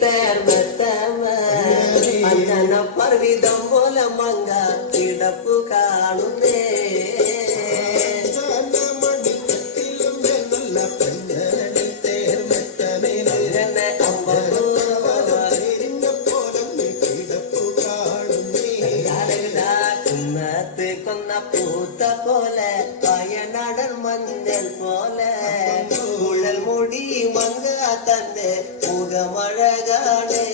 തേർമത്തമ അഞ്ചന പർവിതം പോലെ മങ്ക കിടപ്പു കാണുന്നേ കൊന്ന പൂത്ത പോലെ വയനാടൻ മഞ്ഞൾ പോലെ കുഴൽ മുടി മങ്ക തന്റെ മുഖമഴകാണേ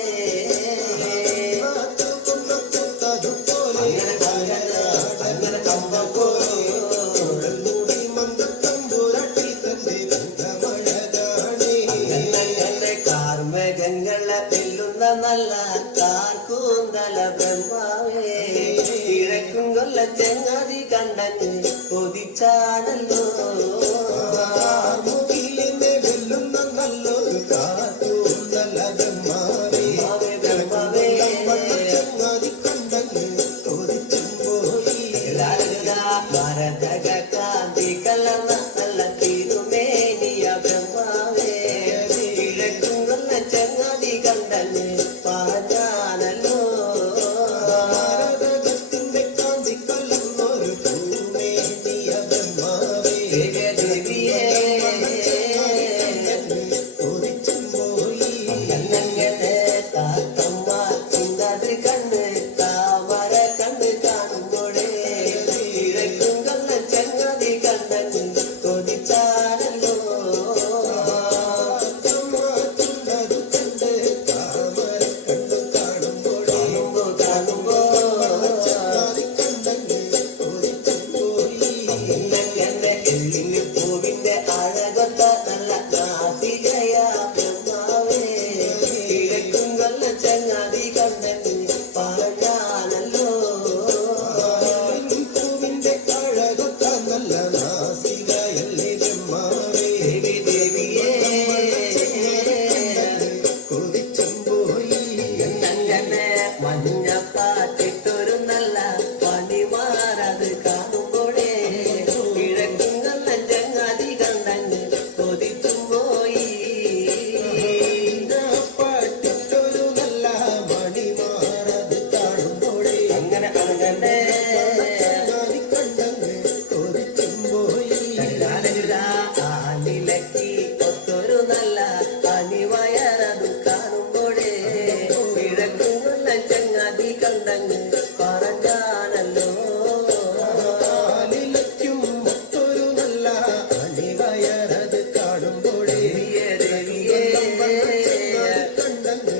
കാർമേഘങ്ങളെ തെല്ലുന്ന നല്ല കാർക്കൂന്തല ബ്രഹ്മാവേ കിഴക്കും കൊല്ല ചെങ്ങാതി കണ്ടങ്ങ് കൊതിച്ചാണല്ലോ വെല്ലുന്ന നല്ലൊരു കാർക്കൂന്തല ബ്രഹ്മാവേ ചെങ്ങാതി കണ്ടങ്ങ് കൊതിച്ചും പോയി ഭാരതക കാന്തി കലർന്ന നല്ല തിരുമേനിയ ബ്രഹ്മാവേ കിഴക്കും കൊല്ല ചെങ്ങാതി കണ്ടങ്ങ് പറഞ്ഞാണല്ലോ പൂവിന്റെ അഴകൊത്ത നല്ല നാസികയ ബ്രഹ്മാവേ കിഴക്കും കൊല്ല ചങ്ങാതി കണ്ടെന്ന് പറഞ്ഞാണല്ലോ പൂവിന്റെ അഴകൊത്ത നല്ല നാസികയല്ലേ ബ്രഹ്മാവേ ദേവിയേ കൊതിച്ചും പോയി അങ്ങനെ മഞ്ഞപ്പാറ്റിട്ടൊരു നല്ല പണിമാറത് കാണുമ്പോഴേ ഒത്തൊരു നല്ല അണിവയറതു കാണുമ്പോഴേ കിഴക്കുള്ള ചങ്ങാതി കണ്ടങ്ങ് പറഞ്ഞാണല്ലോ ഒത്തൊരു നല്ല അണിവയറത് കാണുമ്പോഴേ ദേവിയേ കണ്ടങ്ങ്